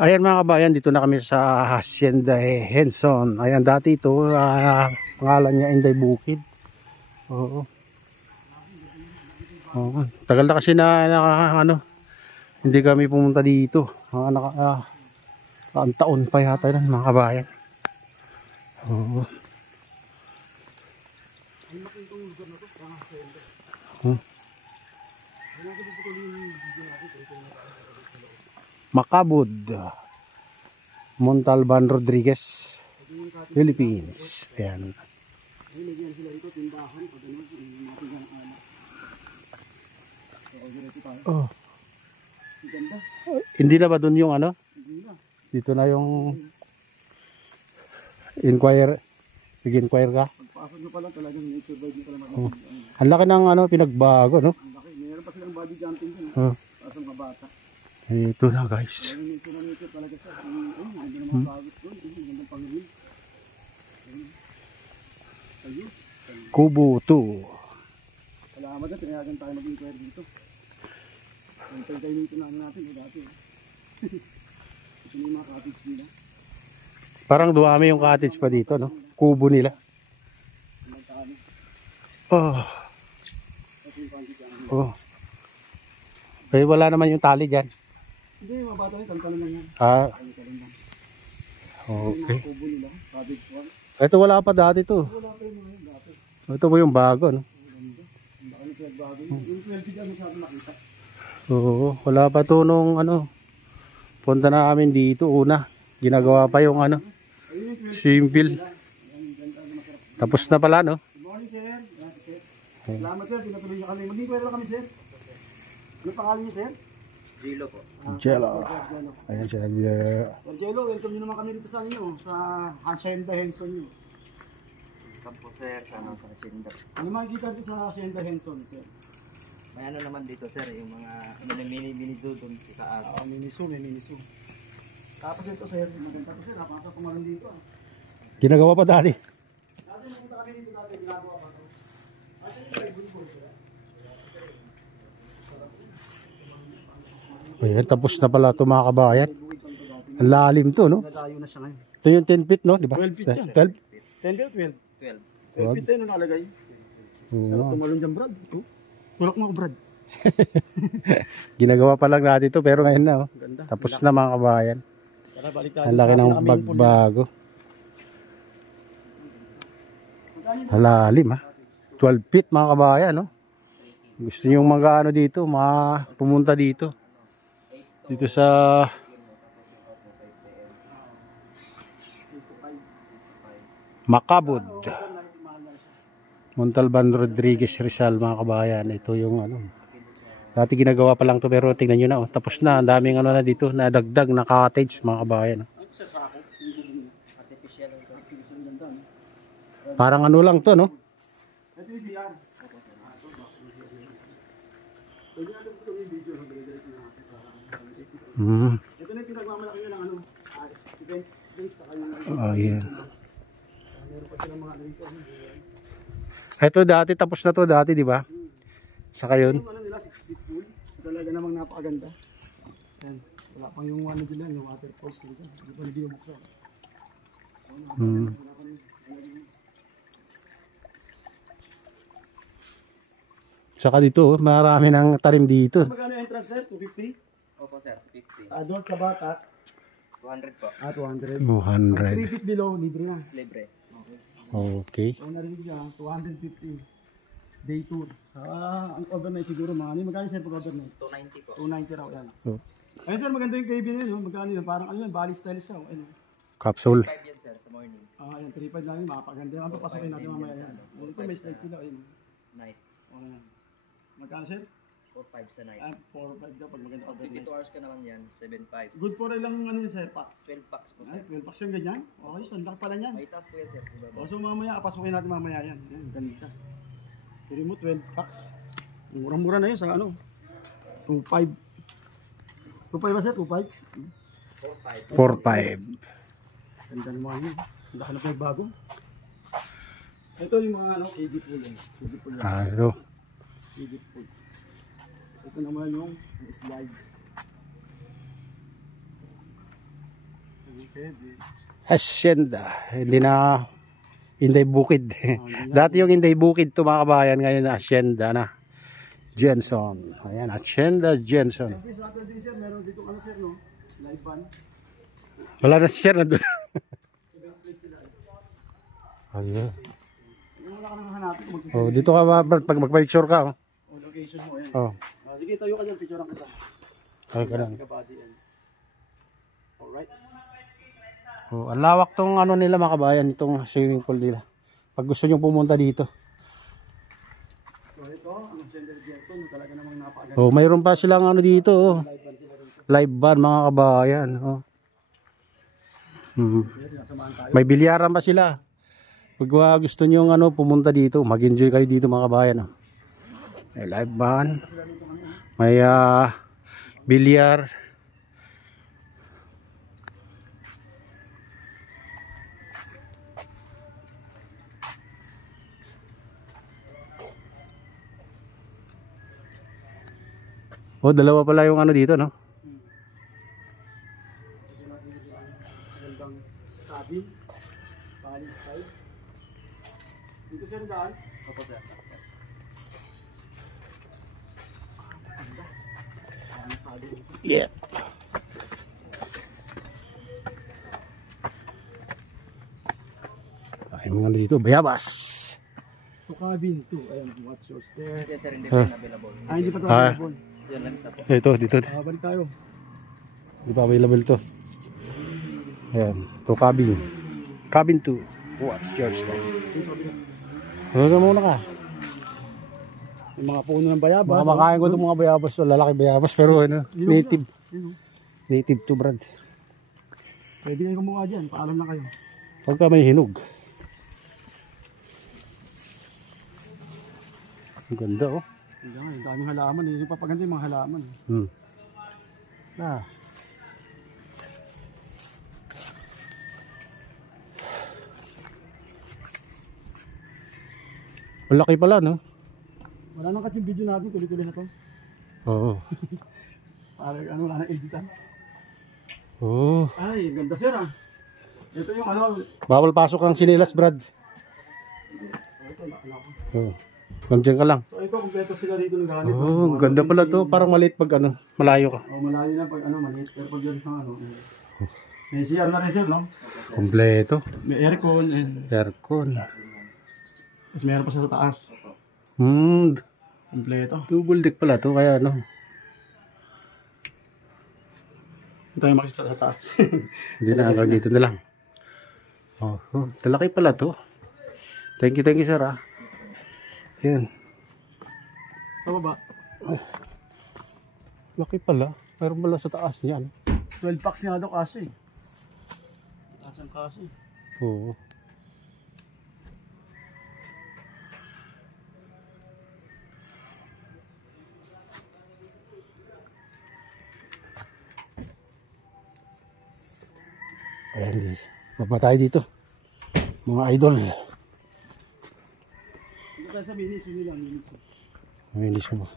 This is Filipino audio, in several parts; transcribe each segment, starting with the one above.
Ayan mga kabayan, dito na kami sa Hacienda Henson. Ayan, dati ito, pangalan niya Inday Bukid. Oo. Oo. Tagal na kasi na hindi kami pumunta dito. Ang taon pa yata yan mga kabayan. Oo. Macabud, Montalban Rodriguez, Philippines. Ayan. Oh. Hindi na ba dun yung ano? Dito na yung inquire. Nag-inquire ka? Oh. Ang laki ng ano, pinagbago, no? Meron pa silang body jumping dun. Oh. Para sa mga bata. Ito na guys. Kubo 2. Salamat na, pinayagan tayo mag-inquire dito. Tayo dito na natin dati. Ito na yung mga cottage nila. Parang duwami yung cottage pa dito, no? Kubo nila. Oh. Oh. Pero wala naman yung tali dyan. Hindi, mga bata rin, tantanan lang yan. Ah. Okay. Kubo nila, cottage one. Ito wala pa dati to. Wala pa yung mga dati. Ito po yung bago, no? Baka yung pinagbago. Yung 12 dyan, masyado makita. Oo, wala pa to nung ano. Punta na kami dito una. Ginagawa pa yung ano. Simple. Tapos na pala, no? Good morning, sir. Sir. Salamat, sir. Pinatuloy niyo kami. Mag-inquire lang kami, sir. Ano pangalan niyo, sir? Jello po. Jello. Ayan siya. Sir Jello, welcome niyo naman kami dito sa inyo. Sa Hacienda Henson niyo. Welcome po sir, sa Hacienda. Ano makikita dito sa Hacienda Henson, sir? May ano naman dito sir, yung mga mini zoo doon sa taas. Mini zoo, may mini zoo. Tapos ito, sir, maganda po, sir. Napasok ko maroon dito. Ginagawa pa dati. Dati napunta kami dito dati, ginagawa pa ito. Ate, ito ay good boy, sir. Ayan, tapos na pala ito mga kabayan. Ang lalim to, no? Nadayo na siya ngayon. Ito yung 10 feet, no? Di ba? 12 feet yan. 12? 10 feet, 12. 12 feet tayo na nakalagay. Sarap Oo. tumalon dyan, Brad. Tulak mo ako, Brad. Ginagawa pa lang natin ito pero ngayon na, oh. Ganda. Tapos na mga kabayan. Tara, balik tayo. Ang laki ng bagbago. Ang lalim, ha? 12 feet mga kabayan, no? Gusto nyo mga ano dito, pumunta dito. Dito sa Macabud, Montalban Rodriguez, Rizal mga kabayan. Ito yung ano. Dati ginagawa pa lang to pero tingnan nyo na, oh. Tapos na, ang daming ano na dito, nadagdag na cottage mga kabayan. Parang ano lang to, no? Ito yung CR. Ito na yung pinagmamalaki nyo ng ano, event place sa kanyang Oh, yeah. meron pa silang mga dito. Ito dati, tapos na to dati, di ba? Saka yun. Yung ano nila, 6 feet pool. Talaga namang napakaganda. Yan. Wala pang yung ano dyan, yung waterfalls dito. Hindi pa hindi yung buksan. Saka dito, marami ng tarim dito. Magkano entrance, sir? 250? Opo sir, 50. Adult sa bata? 200 po. 200. 200. 3 feet below, libre na. Libre. Okay. So narinig niya, 250. Day tour. Ang overnight siguro mga ano. Magkano sir pag overnight? 290 po. 290 raw yan. So, Ayun sir, maganda yung cabin yun. Magkano yun? Parang ano yan, Bali style siya. Ayun. capsule. 5 yan sir, sa morning. Ayun, 3.5 lang yun. Makapaganda. Ang papasokin natin mamaya yan. Ito may slide sila. Ayun. Night. Ayan. Magkano sir? 4-5 sa night. 4.5 daw pag maganda Pag 52 hours ka naman yan, 7.5. Good for ilang ano yun sir, packs. 12 packs po Ay, sir. 12 packs yung ganyan. Okay, so ang laki pala niyan. May task po yan sir. Diba? O so mamaya, pasukin natin mamaya yan. Yan, ganda. Pero mo 12 packs. Mura-mura na yun sa ano. 2.5. 2.5 ba sir? 2.5? 4-5. Ganda naman yun. Ang laki na pa yung bago. Ito yung mga ano, kiddie pool yan. Kiddie pool yan. Ito. Kiddie pool. Ito naman yung slides. Hacienda. Hindi na Inday Bukid. Dati yung Inday Bukid to mga kabayan, ngayon na Hacienda na. Jenson. Ayan, Hacienda Jenson. Saturday sir, meron dito ano sir no? Live band. Wala na siya na doon. Ayan. Yung wala ka nang hanapin kung Oh, dito ka ba Brad, pag magpa-picture ka. Oh. location mo yan. Oh. Sige, tayo ka dyan, picturean kita. Ay, ka lang. Body yan. Alright. Oh, ang lawak tong ano nila mga kabayan, itong swimming pool nila. Pag gusto nyo pumunta dito. So ito, ang Gender Jetson, talaga namang napakaganda. Oh, mayroon pa silang ano dito, oh. Live band mga kabayan, oh. May bilyaran pa sila. Pag gusto nyo ano, pumunta dito, mag-enjoy kayo dito mga kabayan, oh. May live band. May bilyar. Oh, dalawa pala yung ano dito, no? Magandang cabin. Palace side. Dito sir daan. Opo sir. Yeah. Ay, mga ano dito, bayabas. So cabin 2. Ayan, what's yours there? Yes sir, hindi pa yun available. Hindi pa ito Ah. available. Diyan lang isa po. Ito, dito. Balik tayo. Di pa available to. Ayan, to cabin. Cabin 2. What's yours there? Ano muna ka? Yung mga puno ng bayabas. Baka makain ko itong mga bayabas. So, lalaki bayabas. Pero ano, native. Native to Brad. Pwede kayo kumuha dyan. Paalam na kayo. Pagka may hinog. Ang ganda, oh. Ang daming halaman. Yung papaganda yung mga halaman. Ah. Malaki pala, no? Wala nang cut yung video natin. Tuloy-tuloy na to. Oo. Para ano, wala nang editan. Oo. Ay, ganda sir ah. Ito yung ano. Bawal pasok ang sinelas, Brad. Ito, nakala ko. Oo. Nandiyan ka lang. So ito, kompleto sila dito ng gamit. Oo, ganda pala to. Parang maliit pag ano, malayo ka. Oh, malayo na pag ano, maliit. Pero pag yun sa ano. May CR na rin sir, no? Kompleto. May aircon. And Aircon. tapos meron pa sa taas. Kompleto. Double deck pala to, kaya ano. Ito tayo makikita sa taas. Hindi na, hanggang dito na lang. Oh, talaki pala to. Thank you sir ah. Yan. Sa baba. Laki pala. Meron pala sa taas niyan. 12 packs nga daw kaso eh. Taas ang kaso eh. Oo. Ayan, baba tayo dito. Mga idol. Dito tayo sa minis, yun lang, minis. Minis ko ba?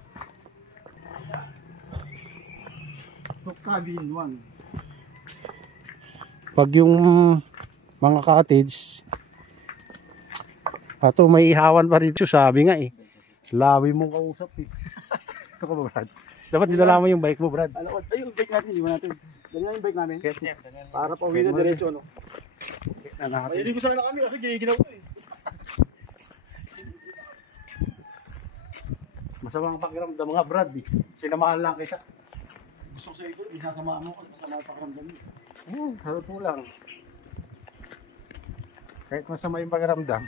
So, cabin 1. Pag yung mga cottage, ato may ihawan pa rito, sabi nga eh. Lawi mong kausap eh. Ito ka ba, Brad? Dapat dinala mo yung bike mo, Brad. Ano, ay, yung bike natin, iwan natin. Ganyan yung bike namin. Para pa uwi na diretso, no? Mahilig ko sana kami kasi giginaw ko eh. Masamang pakiramdam mga Brad eh. Sinamahan lang kita. Gusto ko sa ito, isasamaan mo kasi masama ang pakiramdam mo. Sa totoo lang. Kahit masama yung pakiramdam.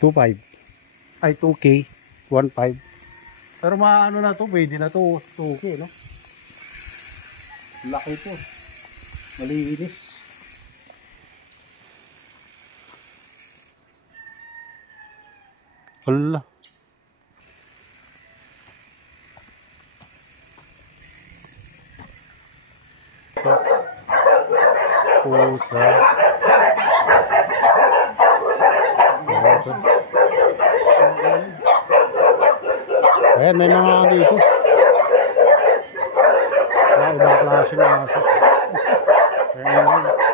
2.5 ay 2K 1.5 pero maano na to, pwede na to 2K no? Laki to, malinis. Hala, pusa. Ayan, may mga dito. Ibang klase na aso. Ayan.